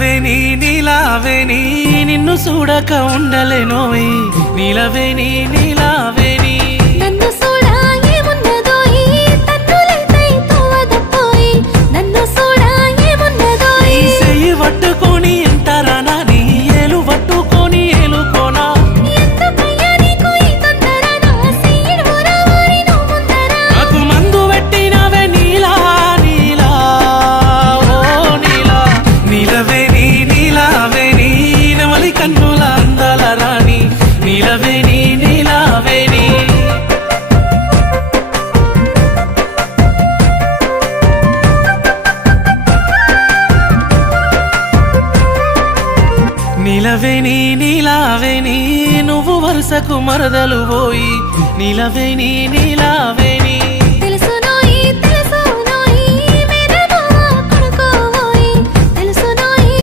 నీలవేణి నీలావేణి నిన్ను చూడక ఉండలేనోయ్ నీలవేణి నీలావేణి నన్ను చూడా ఏమున్నదోయ్ తన్నులైతే తోవదపోయ్ నన్ను చూడా ఏమున్నదోయ్ చెయ్యి పట్టుకొని ఎంతరా నాని ఏలు పట్టుకొని ఏలుకోనా ఎందుకయ్యా నీకు ఈ తొందర నా సీడు రావారి నువ్వు ముందర నాకు మందు పెట్టినవే నీలా నీలా ఓ నీలా నీలవేణి నీలావేణి నెమలి కన్నుల అందాల రాణి నీలవేణి నీలావేణి నీలవేణి నీలావేణి నువ్వు వరుసకు మరదలు పోయి నీలవేణి నీలావేణి